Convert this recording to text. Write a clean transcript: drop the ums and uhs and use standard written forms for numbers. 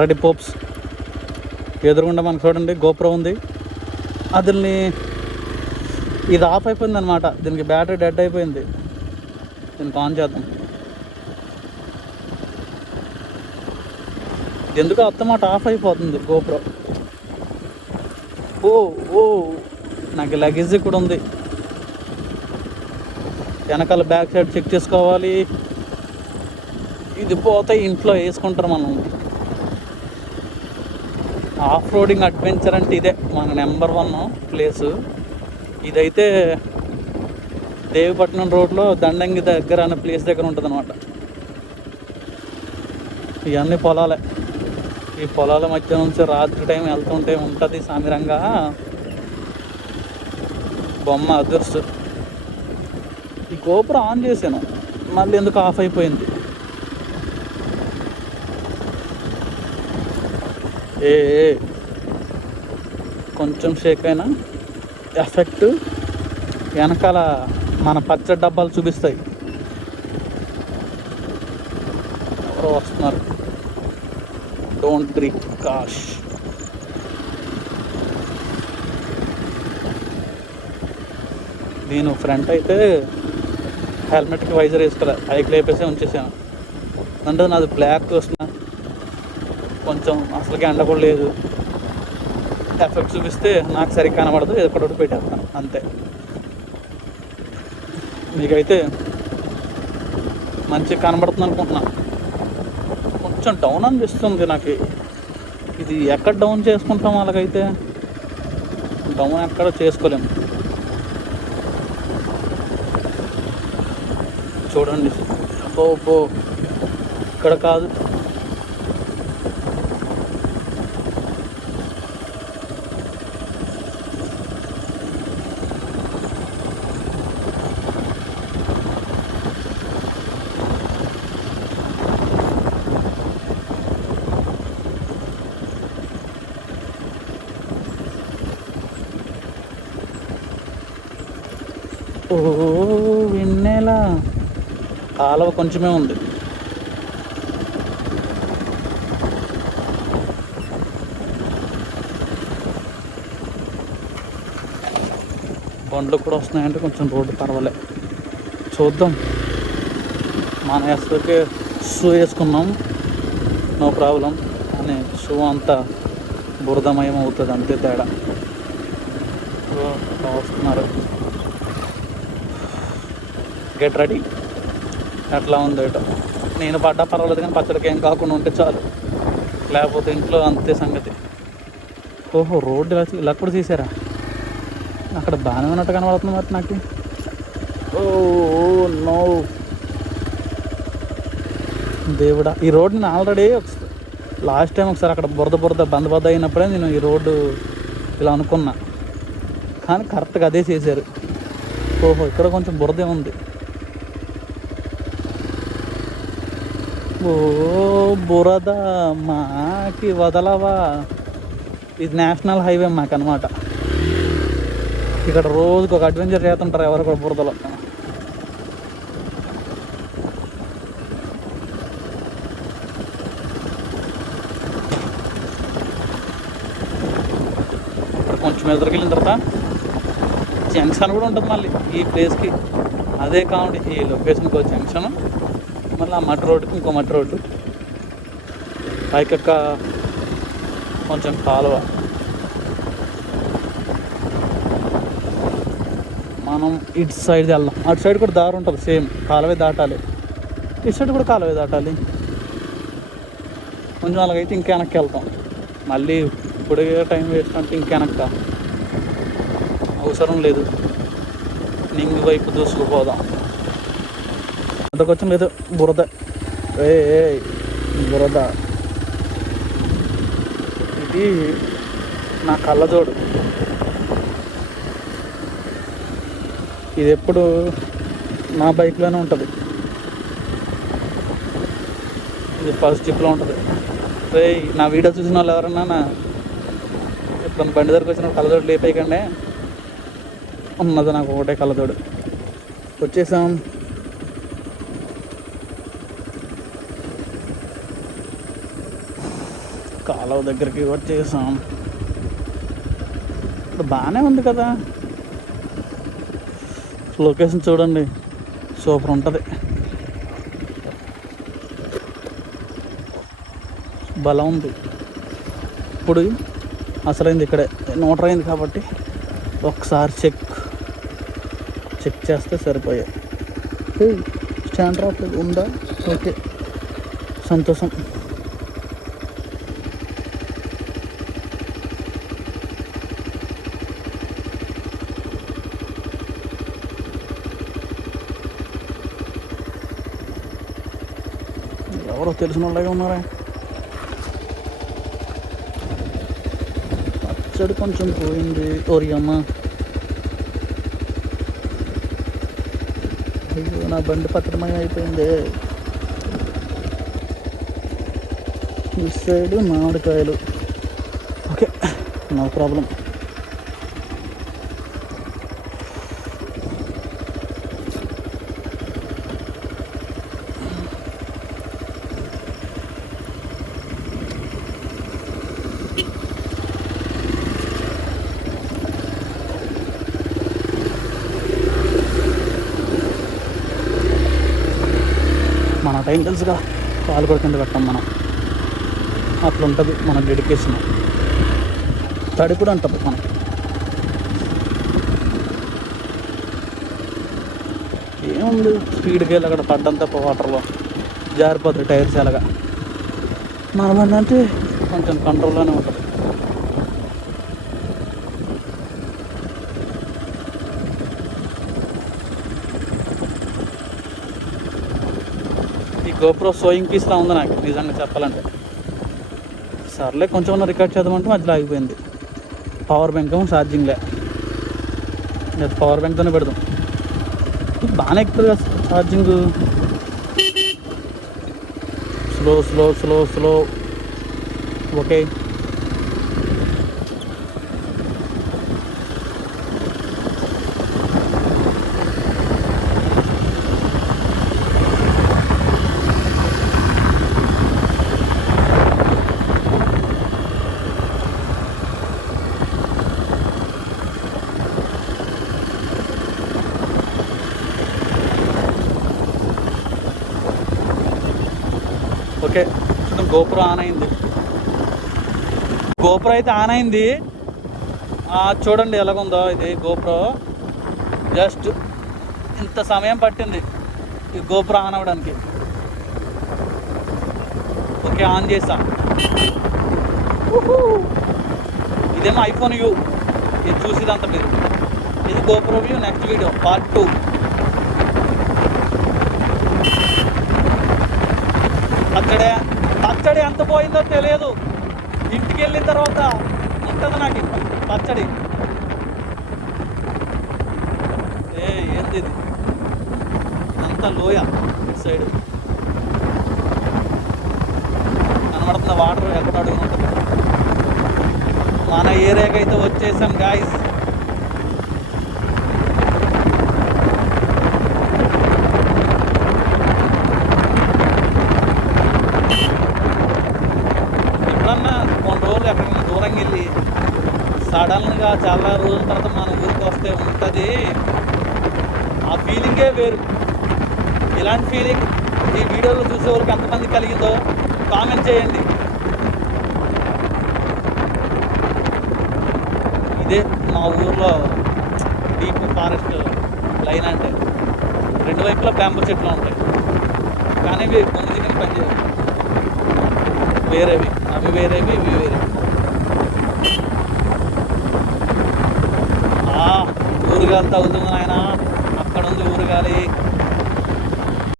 Ready Pope's ఎదురుగుండా మనకు చూడండి గోప్రో ఉంది. అదిని ఇది ఆఫ్ అయిపోయింది అనమాట. దీనికి బ్యాటరీ డెడ్ అయిపోయింది. దీనికి ఆన్ చేద్దాం. ఎందుకు అత్తమాట ఆఫ్ అయిపోతుంది గోప్రో. ఓ ఓ నాకు లగేజ్ కూడా ఉంది. వెనకాల బ్యాక్ సైడ్ చెక్ చేసుకోవాలి. ఇది పోతే ఇంట్లో వేసుకుంటారు మనం. ఆఫ్ రోడింగ్ అడ్వెంచర్ అంటే ఇదే మన నెంబర్ 1 ప్లేసు. ఇదైతే దేవిపట్నం రోడ్లో దండంగి దగ్గర అనే ప్లేస్ దగ్గర ఉంటుంది అనమాట. ఇవన్నీ పొలాలే. ఈ పొలాల మధ్య నుంచి రాత్రి టైం వెళ్తుంటే ఉంటుంది సామిరంగా బొమ్మ అదర్స్. ఈ గోపురం ఆన్ చేశాను, మళ్ళీ ఎందుకు ఆఫ్ అయిపోయింది. కొంచెం షేక్ అయినా ఎఫెక్ట్ వెనకాల మన పచ్చడి డబ్బాలు చూపిస్తాయి. ఎవరో వస్తున్నారు. డోంట్ బ్రేక్ కాష్. నేను ఫ్రంట్ అయితే హెల్మెట్కి వైజర్ వేసుకోలే, పైకి లేపేసి ఉంచేసాను. అంటే నాది బ్లాక్ వస్తున్నా, కొంచెం అసలుకి ఎండ కూడా లేదు. ఎఫెక్ట్ చూపిస్తే నాకు సరిగ్గా కనబడదు, ఎక్కడొకటి పెట్టేస్తాను అంతే. మీకైతే మంచిగా కనబడుతుంది అనుకుంటున్నా. కొంచెం డౌన్ అనిపిస్తుంది నాకు. ఇది ఎక్కడ డౌన్ చేసుకుంటాం, అలాగైతే డౌన్ ఎక్కడ చేసుకోలేము. చూడండి, అబ్బో ఇక్కడ కాదు. ఓ విన్నేలా కాలువ కొంచెమే ఉంది. బండ్లు కూడా వస్తున్నాయంటే కొంచెం రోడ్డు పర్వాలే. చూద్దాం. మన ఎస్కి షూ వేసుకున్నాం, నో ప్రాబ్లం. కానీ షూ అంతా బురదమయం అవుతుంది, అంతే తేడా. వస్తున్నారు. Get ready. ఎట్లా ఉంది ఏటో. నేను పడ్డా పర్వాలేదు, కానీ పచ్చడికి ఏం కాకుండా ఉంటే చాలు, లేకపోతే ఇంట్లో అంతే సంగతి. ఓహో, రోడ్డు ఇలా కూడా తీసారా? అక్కడ బాగానే ఉన్నట్టు కనబడుతుంది మరి నాకు. ఓ నో దేవుడా, ఈ రోడ్డు నేను ఆల్రెడీ లాస్ట్ టైం ఒకసారి అక్కడ బురద బంద్ అయినప్పుడే నేను ఈ రోడ్డు ఇలా అనుకున్నా, కానీ కరెక్ట్గా అదే చేశారు. ఓహో, ఇక్కడ కొంచెం బురదే ఉంది. ఓ బురద మాకి వదలవా. ఇది నేషనల్ హైవే మాకు అనమాట. ఇక్కడ రోజుకి ఒక అడ్వెంచర్ చేస్తుంటారు ఎవరు కూడా బురదలో. కొంచెం ఎదురుకెళ్ళిన తర్వాత జంక్షన్ కూడా ఉంటుంది మళ్ళీ ఈ ప్లేస్కి. అదే కావండి ఈ లొకేషన్కి ఒక జంక్షన్, మళ్ళీ ఆ మట్టి రోడ్డుకి ఇంకో మట్టి రోడ్డు, పైకక్క కొంచెం కాలువ. మనం ఇటు సైడ్ వెళ్దాం. అటు సైడ్ కూడా దారి ఉంటుంది, సేమ్ కాలువే దాటాలి. ఇటు సైడ్ కూడా కాలువే దాటాలి. కొంచెం అలాగైతే ఇంకా వెనక్కి వెళ్తాం. మళ్ళీ ఇప్పుడు టైం వేస్ట్ అంటే ఇంకా వెనక్కి అవసరం లేదు. నింగి వైపు దూసుకుపోదాం. అంతకొచ్చం లేదు, బురద. బురద. ఇది నా కళ్ళజోడు. ఇది ఎప్పుడు నా బైక్లోనే ఉంటుంది. ఇది ఫస్ట్ జిప్లో ఉంటుంది. నా వీడియో చూసిన వాళ్ళు ఎవరన్నా ఎప్పుడన్నా బండి దగ్గరకు వచ్చిన కళ్ళజోడు లేపేయకండి. ఉన్నది నాకు ఒకటే కళ్ళజోడు. వచ్చేసాం. కాలువ దగ్గరికి వచ్చేసాం. ఇప్పుడు బాగానే ఉంది కదా, లొకేషన్ చూడండి, సూపర్ ఉంటుంది. బలం ఉంది. ఇప్పుడు అసలైంది ఇక్కడే, నోటర్ అయింది కాబట్టి ఒకసారి చెక్ చేస్తే సరిపోయాయి. స్టాండ్ రావట్లేదు, ఉందా? ఓకే, సంతోషం. ఎవరో తెలిసిన వాళ్ళగా ఉన్నారా? పచ్చడి కొంచెం పోయింది. ఓరియమ్మ, అయ్యో నా బండి పచ్చడిమయం అయిపోయింది. మిస్ సైడ్ మామిడికాయలు. Okay, no problem. మన టైం తెలుసుగా, కాలు కూడా కింద పెట్టాం మనం. అట్లుంటుంది మన డెడికేషన్. తడిపుడు అంటుంది మనం. ఏముంది, స్పీడ్కి వెళ్ళి అక్కడ పడ్డం తప్ప వాటర్లో జారిపోతుంది టైర్స్. ఎలాగా మనం ఏంటంటే కొంచెం కంట్రోల్లోనే ఉంటుంది. ఈ గోప్రో సోయింగ్ పీస్లా ఉంది నాకు నిజంగా చెప్పాలంటే. సర్లే కొంచెం రికార్డ్ చేద్దామంటే మధ్యలో ఆగిపోయింది. పవర్ బ్యాంక్ ఏమో ఛార్జింగ్లే, లేదు పవర్ బ్యాంక్తోనే పెడదాం. బాగానే ఎక్కుతుంది కదా charging. Slow slow slow slow. Okay, okay. చూడండి, గోప్రో ఆన్ అయింది. గోప్రో అయితే ఆన్ అయింది. చూడండి ఎలాగుందో ఇది గోప్రో. జస్ట్ ఇంత సమయం పట్టింది ఈ గోప్రో ఆన్ అవ్వడానికి. ఓకే, ఆన్ చేసా. ఇదేమో ఐఫోన్ యూ, ఇది చూసిదంతా మీరు. ఇది GoPro view. Next video part 2. పచ్చడి ఎంత పోయిందో తెలియదు. ఇంటికి వెళ్ళిన తర్వాత ఉంటుంది నాకు పచ్చడి. ఏంది ఇది, అంత లోయ ఇటు సైడ్ కనబడుతున్న వాటర్ ఎక్కడ అడుగు ఉంటుంది. మన ఏరియాకి అయితే వచ్చేసాం గాయస్. ఎక్కడికైనా దూరంగా వెళ్ళి సడన్గా చాలా రోజుల తర్వాత మన ఊరికి వస్తే ఉంటుంది ఆ ఫీలింగే వేరు. ఇలాంటి ఫీలింగ్ ఈ వీడియోలో చూసే వాళ్ళకి ఎంతమంది కలిగిందో కామెంట్ చేయండి. ఇదే మా ఊర్లో డీప్ ఫారెస్ట్ లైన్ అంటే. రెండు వైపులా బ్యాంబూ చెట్లు ఉంటాయి, కానీ ఇవి ముందుగా పనిచేయాలి. వేరేవి, అవి వేరేవి, ఇవి వేరేవి. ఊరుగాలి తగ్గుతుంది ఆయన, అక్కడ ఉంది ఊరుగాలి.